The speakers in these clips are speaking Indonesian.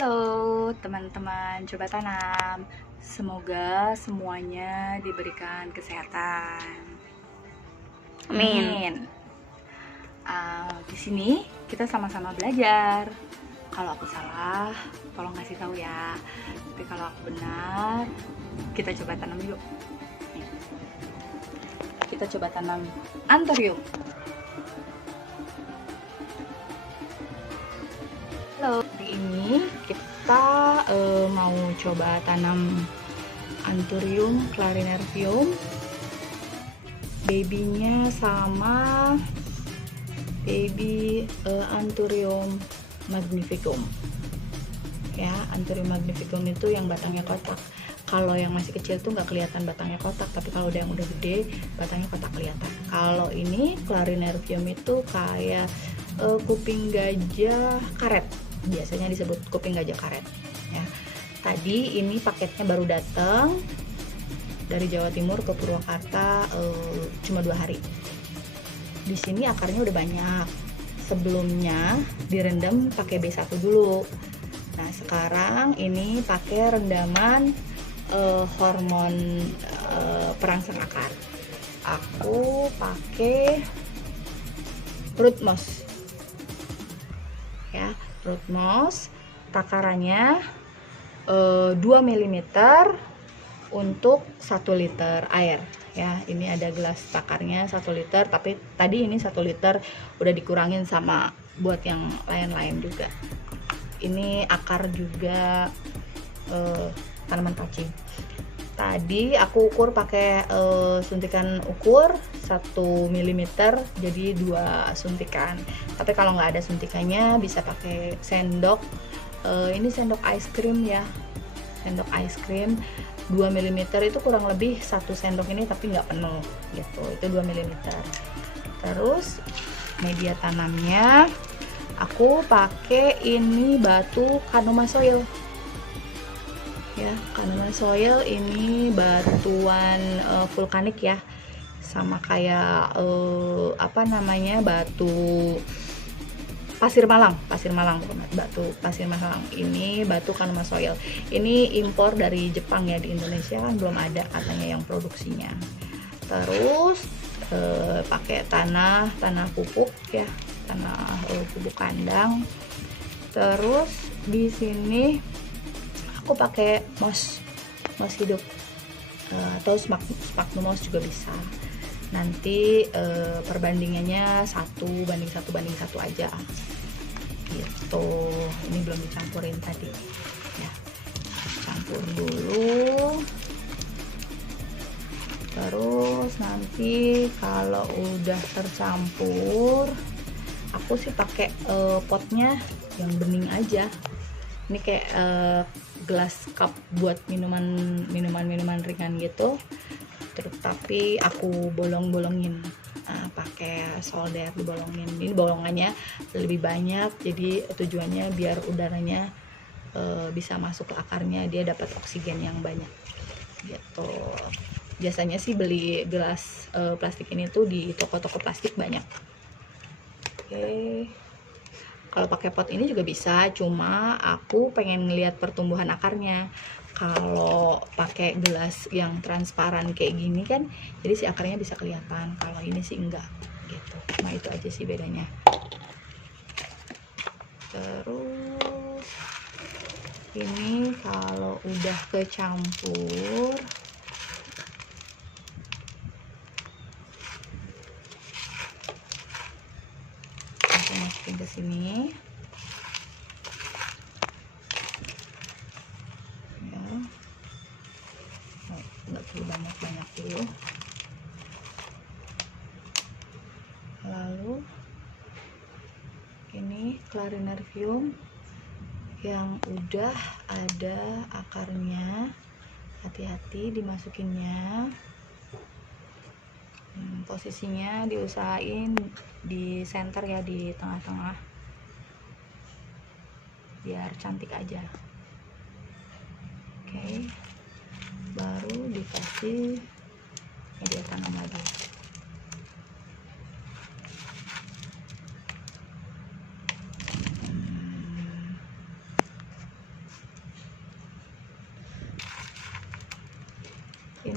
Halo teman-teman coba tanam. Semoga semuanya diberikan kesehatan. Amin. Amin. Di sini kita sama-sama belajar. Kalau aku salah, tolong kasih tahu ya. Tapi kalau aku benar, kita coba tanam yuk. Nih. Kita coba tanam anthurium. Halo, hari ini kita mau coba tanam anthurium clarinervium. Babynya sama baby anthurium magnificum. Ya, anthurium magnificum itu yang batangnya kotak. Kalau yang masih kecil tuh nggak kelihatan batangnya kotak, tapi kalau yang udah gede batangnya kotak kelihatan. Kalau ini clarinervium itu kayak kuping gajah karet, biasanya disebut kuping gajah karet ya. Tadi ini paketnya baru datang dari Jawa Timur ke Purwakarta, cuma 2 hari. Di sini akarnya udah banyak. Sebelumnya direndam pakai B1 dulu. Nah sekarang ini pakai rendaman hormon perangsang akar. Aku pakai root moss ya, root moss. Takarannya 2 mm untuk 1 liter air ya. Ini ada gelas takarnya 1 liter, tapi tadi ini 1 liter udah dikurangin sama buat yang lain-lain juga. Ini akar juga tanaman pacing. Tadi aku ukur pakai suntikan ukur 1 mm, jadi 2 suntikan. Tapi kalau nggak ada suntikannya bisa pakai sendok. Ini sendok ice cream ya, sendok ice cream 2 mm itu kurang lebih 1 sendok ini, tapi nggak penuh gitu, itu 2 mm. Terus media tanamnya aku pakai ini batu Canoma soil ya. Canoma soil ini batuan vulkanik ya, sama kayak apa namanya, batu pasir Malang batu pasir Malang. Ini batu Canoma soil, ini impor dari Jepang ya, di Indonesia kan belum ada katanya yang produksinya. Terus pakai tanah pupuk ya, tanah pupuk kandang. Terus di sini aku pakai moss hidup atau sphagnum moss juga bisa. Nanti perbandingannya 1:1 aja gitu. Ini belum dicampurin tadi ya, campur dulu. Terus nanti kalau udah tercampur, aku sih pakai potnya yang bening aja. Ini kayak gelas cup buat minuman ringan gitu. Terus tapi aku bolongin, pakai solder, dibolongin. Ini bolongannya lebih banyak, jadi tujuannya biar udaranya bisa masuk ke akarnya, dia dapat oksigen yang banyak gitu. Biasanya sih beli gelas plastik ini tuh di toko-toko plastik banyak. Oke. Kalau pakai pot ini juga bisa, cuma aku pengen ngeliat pertumbuhan akarnya. Kalau pakai gelas yang transparan kayak gini kan, jadi si akarnya bisa kelihatan. Kalau ini sih enggak gitu. Cuma itu aja sih bedanya. Terus ini kalau udah kecampur, aku masukin ke sini. Nggak perlu banyak dulu. Lalu ini clarinervium yang udah ada akarnya, hati-hati dimasukinnya. Posisinya diusahain di center ya, di tengah-tengah, biar cantik aja. Oke, baru dikasih media tanam lagi.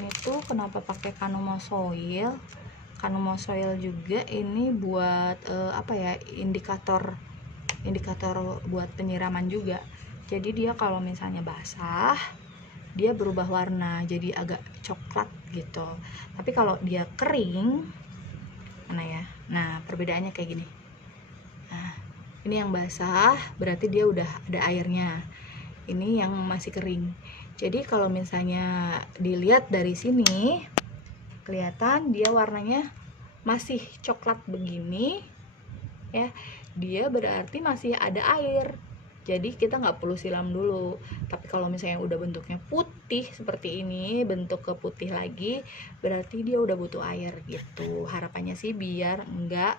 ini tuh kenapa pakai Kanomosoil? Kanomosoil juga ini buat apa ya, indikator buat penyiraman juga. Jadi dia kalau misalnya basah dia berubah warna jadi agak coklat gitu, tapi kalau dia kering, mana ya, nah perbedaannya kayak gini. Nah ini yang basah berarti dia udah ada airnya, ini yang masih kering. Jadi kalau misalnya dilihat dari sini kelihatan dia warnanya masih coklat begini ya, dia berarti masih ada air, jadi kita nggak perlu silam dulu. Tapi kalau misalnya udah bentuknya putih seperti ini, bentuk ke putih lagi, berarti dia udah butuh air gitu. Harapannya sih biar nggak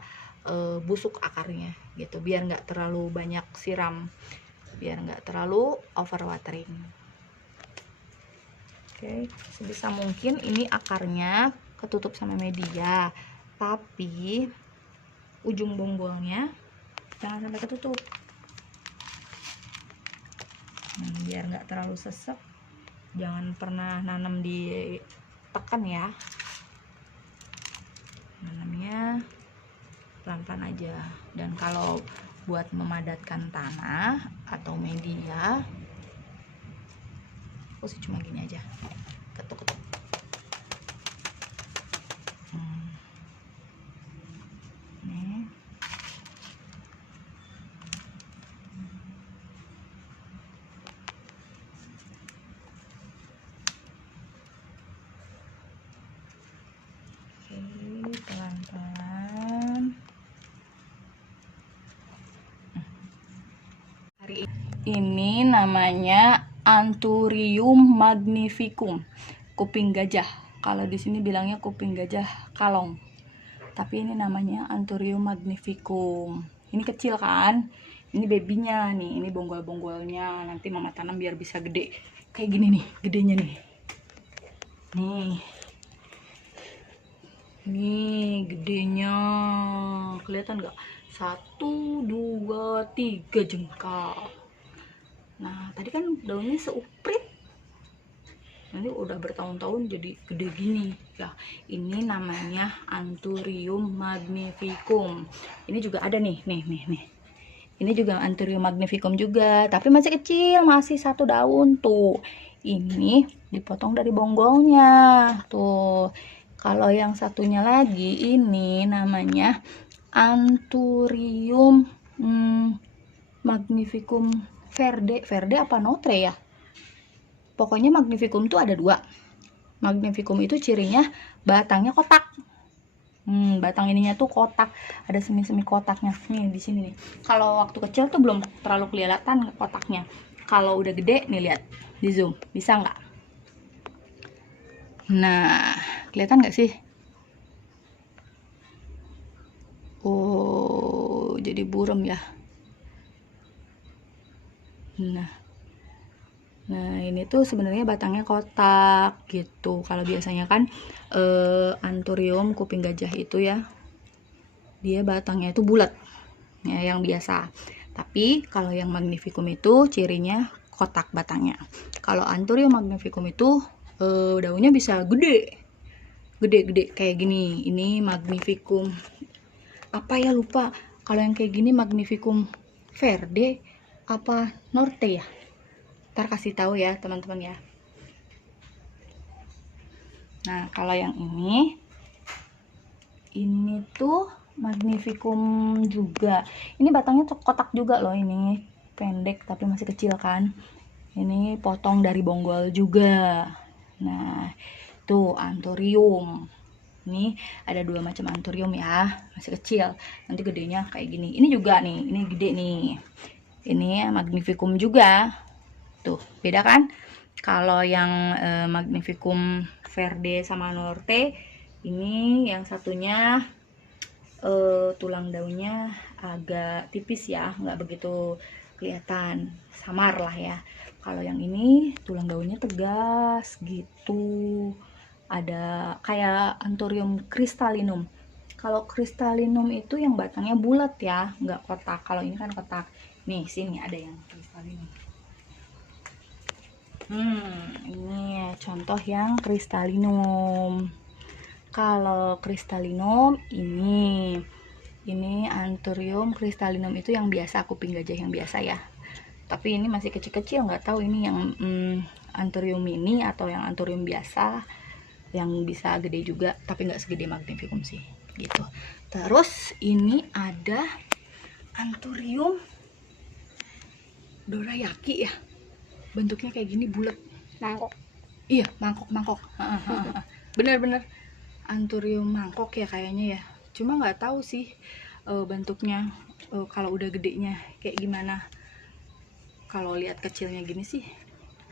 busuk akarnya gitu, biar nggak terlalu banyak siram, biar nggak terlalu over watering. Oke, sebisa mungkin ini akarnya ketutup sama media, tapi ujung bonggolnya jangan sampai ketutup. Biar nggak terlalu sesek, jangan pernah nanam di tekan ya, nanamnya pelan-pelan aja. Dan kalau buat memadatkan tanah atau media, aku sih cuma gini aja, ketuk-ketuk. Nih. Oke, pelan-pelan. Hari ini namanya Anthurium magnificum, kuping gajah. Kalau di sini bilangnya kuping gajah kalong, tapi ini namanya Anthurium magnificum. Ini kecil kan, ini babynya nih, ini bonggol-bonggolnya. Nanti mama tanam biar bisa gede kayak gini nih, gedenya nih. Nih gedenya, kelihatan nggak? 1, 2, 3 jengkal. Nah tadi kan daunnya seuprit, nanti udah bertahun-tahun jadi gede gini ya. Ini namanya Anthurium magnificum. Ini juga ada nih. Ini juga Anthurium magnificum juga, tapi masih kecil, masih 1 daun tuh. Ini dipotong dari bonggolnya tuh. Kalau yang satunya lagi ini namanya Anthurium magnificum verde apa notre ya. Pokoknya magnificum tuh ada 2. Magnificum itu cirinya batangnya kotak. Batang ininya tuh kotak, ada semi-semi kotaknya nih di sini nih. Kalau waktu kecil tuh belum terlalu kelihatan kotaknya. Kalau udah gede nih, lihat di zoom, bisa nggak? Nah, kelihatan nggak sih? Oh, jadi buram ya. Nah ini tuh sebenarnya batangnya kotak gitu. Kalau biasanya kan Anthurium kuping gajah itu ya, dia batangnya itu bulat ya, yang biasa. Tapi kalau yang magnificum itu cirinya kotak batangnya. Kalau Anthurium magnificum itu daunnya bisa gede kayak gini. Ini magnificum apa ya, lupa. Kalau yang kayak gini magnificum verde apa norte ya, ntar kasih tahu ya teman-teman ya. Nah kalau yang ini tuh magnificum juga. Ini batangnya kotak juga loh, ini pendek tapi masih kecil kan. Ini potong dari bonggol juga. Nah tuh Anthurium. Ini ada 2 macam Anthurium ya, masih kecil. Nanti gedenya kayak gini. Ini juga nih, ini gede nih. Ini magnificum juga. Tuh, beda kan? Kalau yang magnificum verde sama norte, ini yang satunya tulang daunnya agak tipis ya, nggak begitu kelihatan, samar lah ya. Kalau yang ini tulang daunnya tegas gitu. Ada kayak Anthurium crystallinum. Kalau crystallinum itu yang batangnya bulat ya, nggak kotak. Kalau ini kan kotak. Nih, sini ada yang crystallinum. Ini contoh yang Cristalinum. Kalau Cristalinum ini Anthurium Cristalinum itu yang biasa, kuping gajah yang biasa ya. Tapi ini masih kecil-kecil, nggak tahu ini yang Anthurium mini atau yang Anthurium biasa, yang bisa gede juga tapi nggak segede Magnificum sih gitu. Terus ini ada Anthurium dorayaki ya, bentuknya kayak gini, bulat. Mangkok. Iya, mangkok. Bener-bener Anthurium mangkok ya kayaknya ya. Cuma nggak tahu sih bentuknya kalau udah gedenya kayak gimana. Kalau lihat kecilnya gini sih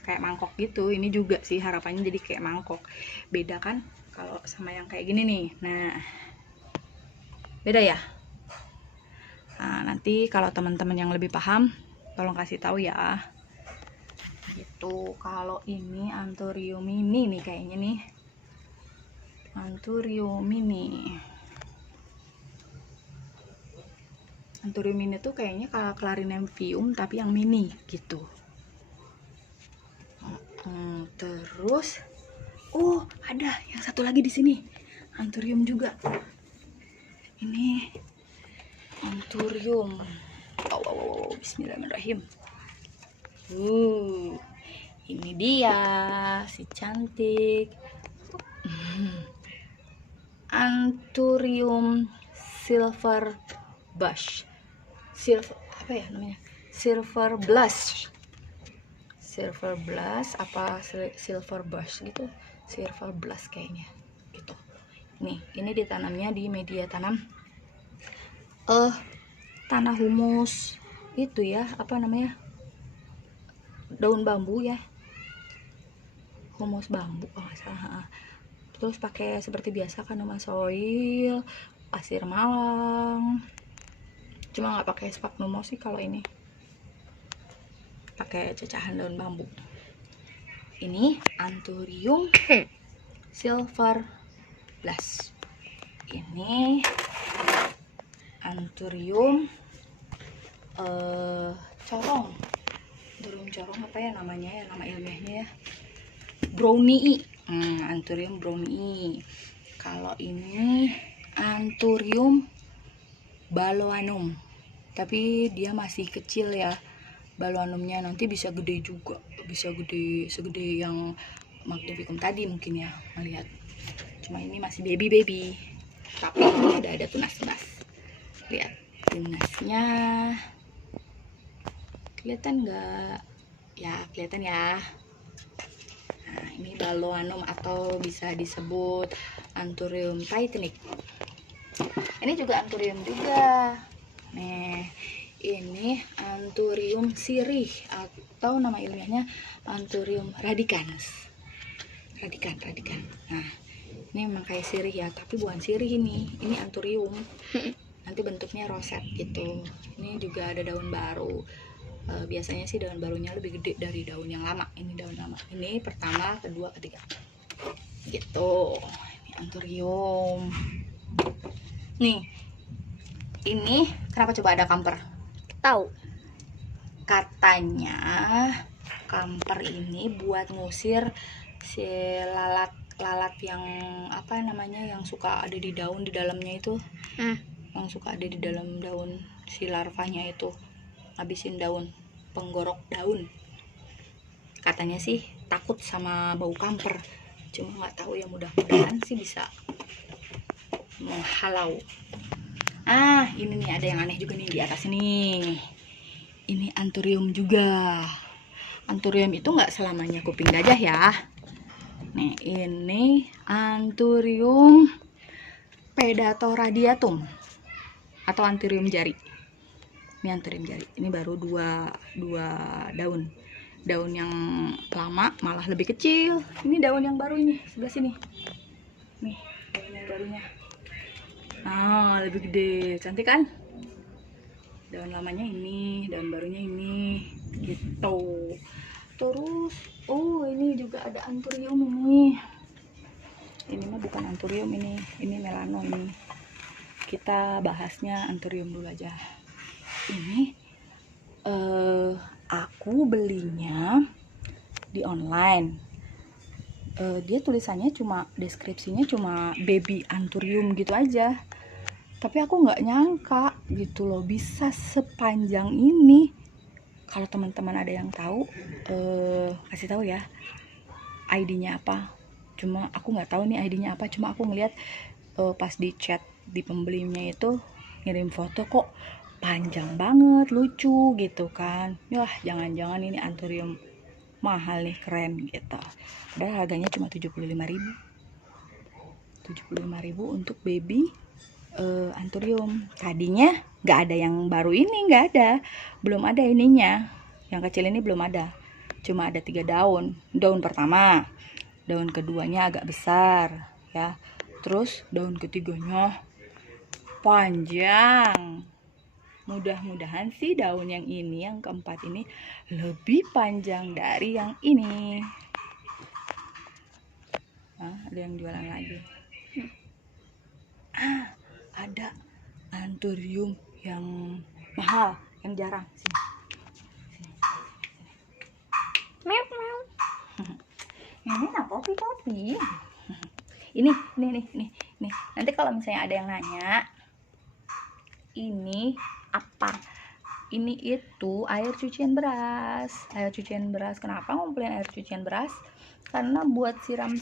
kayak mangkok gitu. Ini juga sih harapannya jadi kayak mangkok. Beda kan kalau sama yang kayak gini nih. Nah, beda ya. Nah, nanti kalau teman-teman yang lebih paham tolong kasih tahu ya. Gitu. Kalau ini Anthurium mini nih kayaknya nih. Anthurium mini. Anthurium mini tuh kayaknya kayak Clarinemvium tapi yang mini gitu. Terus, oh ada yang satu lagi di sini, Anthurium juga. Ini Anthurium. Oh, Bismillahirrahmanirrahim. Ini dia si cantik. Anthurium silver bush. Apa ya namanya? Silver blush apa silver bush gitu, silver blush kayaknya gitu. Nih, ini ditanamnya di media tanam tanah humus itu ya, apa namanya, daun bambu ya, humus bambu kalau nggak salah. Terus pakai seperti biasa kan nama soil, pasir malang, cuma nggak pakai sphagnum moss sih kalau ini, pakai cacahan daun bambu. Ini Anthurium silver blush. Ini Anthurium corong. Anthurium corong apa ya namanya ya, nama ilmiahnya ya, brownii. Anthurium brownii. Kalau ini Anthurium baloanum, tapi dia masih kecil ya. Baloanumnya nanti bisa gede juga, bisa gede segede yang Magnificum tadi mungkin ya, melihat. Cuma ini masih baby, tapi ini ada tunas-tunas. Lihat tunasnya, kelihatan nggak? Ya kelihatan ya. Nah, ini baloanum atau bisa disebut Anthurium titanic. Ini juga Anthurium juga. Nih, ini Anthurium sirih atau nama ilmiahnya Anthurium radicans. Radikan. Nah, ini memang kayak sirih ya, tapi bukan sirih ini Anthurium. Nanti bentuknya roset gitu. Ini juga ada daun baru. Biasanya sih daun barunya lebih gede dari daun yang lama. Ini daun lama. Ini pertama, kedua, ketiga. Gitu. Ini Anthurium. Nih, ini kenapa coba ada kamper? Tahu. Katanya kamper ini buat ngusir si lalat yang apa namanya, yang suka ada di daun, di dalamnya itu, yang suka ada di dalam daun, si larvanya itu habisin daun, penggorok daun. Katanya sih takut sama bau kamper, cuma nggak tahu ya, mudah-mudahan sih bisa menghalau. Ini nih ada yang aneh juga nih di atas ini. Ini Anthurium juga. Anthurium itu nggak selamanya kuping gajah ya. Nih, ini Anthurium pedatoradiatum atau Anthurium jari. Ini Anthurium jari. Ini baru dua daun. Daun yang lama malah lebih kecil. Ini daun yang baru ini, sebelah sini. Nih, daun yang barunya. Lebih gede, cantik kan? Daun lamanya ini, daun barunya ini, gitu. Terus, ini juga ada Anthurium ini. Ini mah bukan Anthurium ini Melano ini. Kita bahasnya Anthurium dulu aja. Ini aku belinya di online. dia tulisannya cuma, deskripsinya cuma baby anthurium gitu aja. Tapi aku nggak nyangka gitu loh bisa sepanjang ini. Kalau teman-teman ada yang tahu, kasih tahu ya ID-nya apa. Cuma aku nggak tahu nih ID-nya apa. Cuma aku ngeliat pas di chat di pembelinya itu ngirim foto kok panjang banget, lucu gitu kan. Wah, jangan-jangan ini anthurium mahal nih, keren gitu. Padahal harganya cuma 75.000. 75.000 untuk baby anthurium. Tadinya nggak ada yang baru ini, nggak ada, belum ada ininya. Yang kecil ini belum ada, cuma ada 3 daun. Daun pertama, daun keduanya agak besar ya, terus daun ketiganya panjang. Mudah-mudahan sih daun yang ini, yang keempat ini lebih panjang dari yang ini. Nah, ada yang jualan lagi. Ada anthurium yang mahal, yang jarang. Sini. Meow, meow. Ini nah kopi. Ini. Nanti kalau misalnya ada yang nanya, ini apa? Ini itu air cucian beras. Air cucian beras. Kenapa ngumpulin air cucian beras? Karena buat siram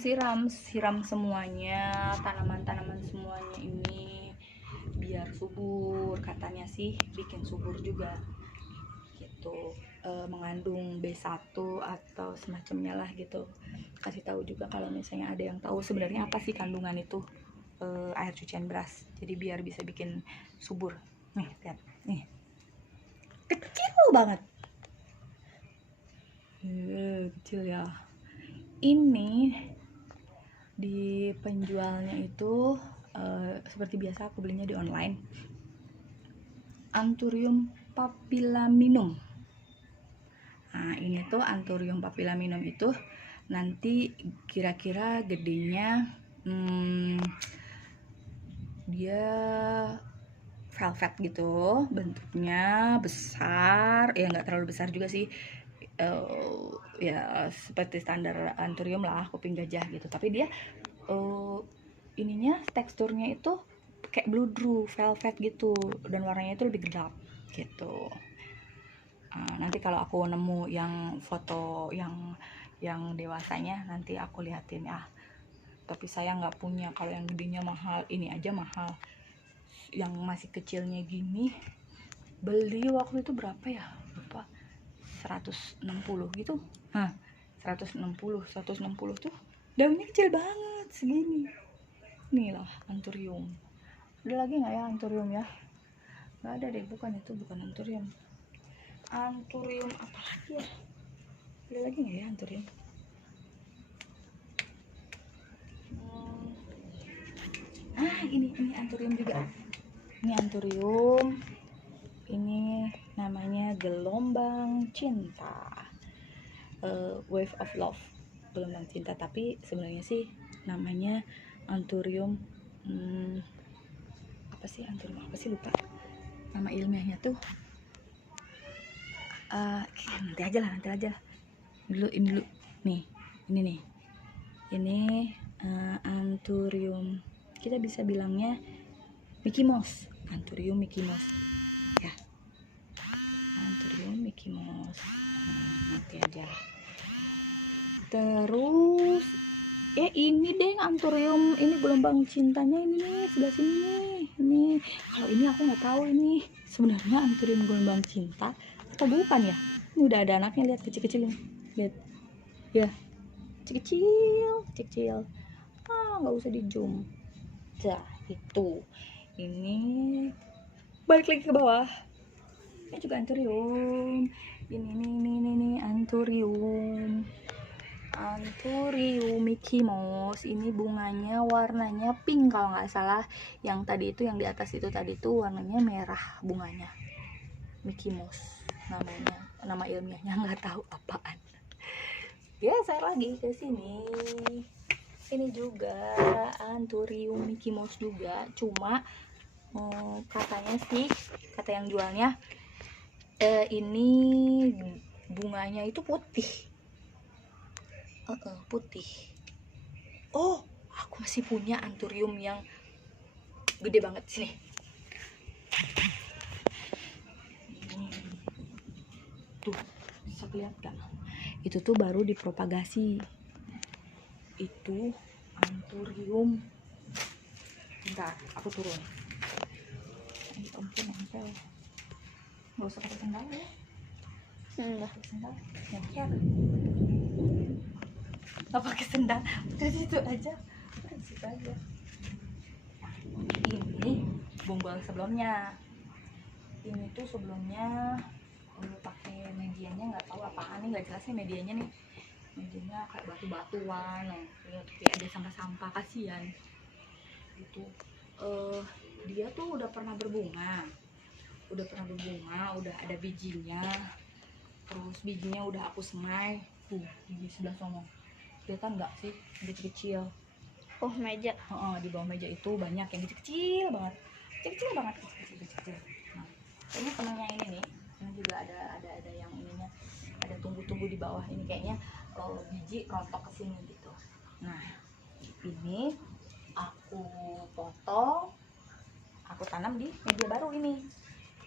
semuanya, tanaman-tanaman semuanya ini biar subur. Katanya sih bikin subur juga gitu. Mengandung B1 atau semacamnya lah gitu. Kasih tahu juga kalau misalnya ada yang tahu sebenarnya apa sih kandungan itu air cucian beras. Jadi biar bisa bikin subur. Nih, lihat. Nih. Kecil banget. Kecil ya. Ini di penjualnya itu seperti biasa aku belinya di online. Anthurium papillaminum. Nah, ini tuh Anthurium papillaminum itu nanti kira-kira gedenya dia velvet gitu, bentuknya besar, ya nggak terlalu besar juga sih, ya seperti standar anthurium lah, kuping gajah gitu. Tapi dia ininya teksturnya itu kayak bludru, velvet gitu, dan warnanya itu lebih gelap gitu. Nanti kalau aku nemu yang foto yang dewasanya nanti aku liatin ya. Tapi saya nggak punya. Kalau yang gedenya mahal, ini aja mahal. Yang masih kecilnya gini beli waktu itu berapa ya, lupa, 160 gitu. 160 tuh daunnya kecil banget segini. Nih lah anthurium. Ada lagi nggak ya anthurium ya? Nggak ada deh, bukan anthurium. Anthurium apa lagi ya? Ada lagi nggak ya anthurium? Ini anthurium juga. Ini anthurium. Ini namanya gelombang cinta. Wave of love. Gelombang cinta, tapi sebenarnya sih namanya anthurium apa sih lupa. Nama ilmiahnya tuh nanti aja lah. Ini dulu. Nih, ini anthurium. Kita bisa bilangnya Mickey Mouse. Anthurium Mickey Mouse. Ya. Anthurium Mickey Mouse. Nanti aja. Terus ini deh anthurium, ini gelombang cintanya ini nih, sebelah sini nih. Ini kalau ini aku nggak tahu ini sebenarnya anthurium gelombang cinta atau bukan ya. Ini udah ada anaknya, lihat kecil-kecil ini. Lihat. Ya. Kecil. Nggak usah di zoom. Itu. Ini balik lagi ke bawah. Ini juga anthurium. Ini anthurium. Anthurium Mickey Mouse. Ini bunganya warnanya pink kalau nggak salah. Yang tadi itu, yang di atas itu tadi itu warnanya merah bunganya. Mickey Mouse namanya. Nama ilmiahnya nggak tahu apaan. Ya, saya lagi ke sini. Ini juga anthurium Mickey Mouse juga. Cuma katanya sih, kata yang jualnya ini bunganya itu putih. Putih. Oh, aku masih punya anturium yang gede banget sini. Tuh, bisa lihat gak? Itu tuh baru dipropagasi. Itu anturium. Bentar, aku turun. Ini ampun, nempel. Gak usah pakai sendal ya. Enggak. Pakai sendal, nempel. Gak pakai sendal, udah di situ aja. Udah di situ aja. Nah, ini bumbang sebelumnya. Ini tuh sebelumnya pakai medianya nggak tahu apaan nih, nggak jelas nih medianya nih. Medianya kayak batu-batuan, kayak ada sampah-sampah, kasihan gitu. Dia tuh udah pernah berbunga, udah ada bijinya, terus bijinya udah aku semai. Di sebelah sono kelihatan nggak sih, kecil-kecil. Oh, meja. Di bawah meja itu banyak yang kecil banget. Nah, ini temennya ini nih, ini juga ada yang ininya, ada tumbuh-tumbuh di bawah ini kayaknya biji rontok ke sini gitu. Nah, ini aku potong, aku tanam di media baru ini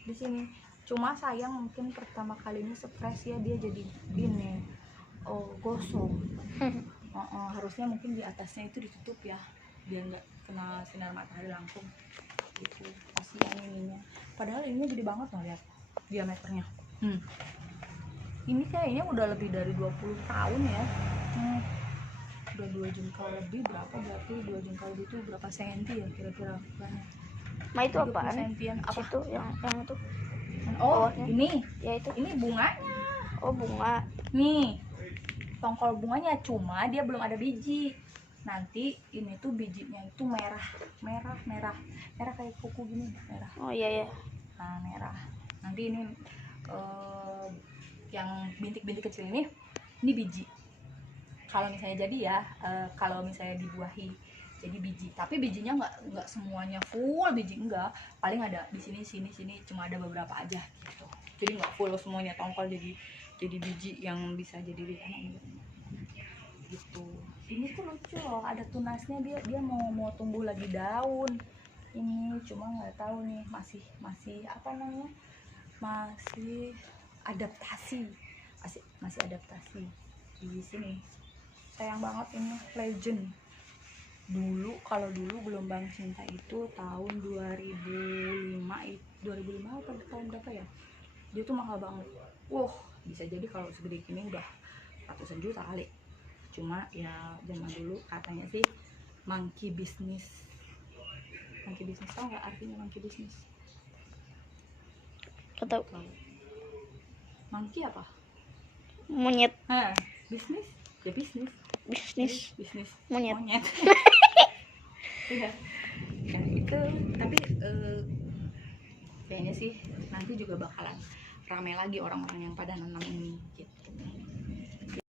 di sini. Cuma sayang mungkin pertama kalinya stres ya, dia jadi ini gosong. Harusnya mungkin di atasnya itu ditutup ya, biar nggak kena sinar matahari langsung gitu. Kasihan ininya, padahal ininya gede banget loh, lihat diameternya. Ini kayaknya udah lebih dari 20 tahun ya. Udah 2 jengkal lebih. Berapa berarti 2 jengkal lebih itu berapa senti ya kira-kira banyak? Ma, itu apaan? Sentian. Apa Itu yang itu? Oh, Bawahnya. ini Ya itu. ini bunganya. Oh, bunga. Nih, tongkol bunganya, cuma dia belum ada biji. Nanti ini tuh bijinya itu merah kayak kuku gini, merah. Oh iya ya. Nah, merah. Nanti ini yang bintik-bintik kecil ini biji. Kalau misalnya jadi ya, kalau misalnya dibuahi jadi biji, tapi bijinya nggak semuanya full biji, enggak. Paling ada di sini cuma ada beberapa aja gitu. Jadi nggak full semuanya tongkol jadi biji yang bisa jadi ditanam gitu. Ini tuh lucu loh, ada tunasnya, dia mau tumbuh lagi daun ini, cuma nggak tahu nih, masih apa namanya, masih adaptasi di sini. Sayang banget, ini legend. Kalau dulu gelombang cinta itu tahun 2005 atau tahun berapa ya, dia tuh mahal banget. Bisa jadi kalau segede gini udah ratusan juta kali. Cuma ya zaman dulu katanya sih monkey business. Tau nggak artinya monkey business? Kata Monkey apa? monyet. Bisnis ya, bisnis Monyet. Iya. Ya, itu tapi kayaknya sih nanti juga bakalan rame lagi orang-orang yang pada nanam ini gitu.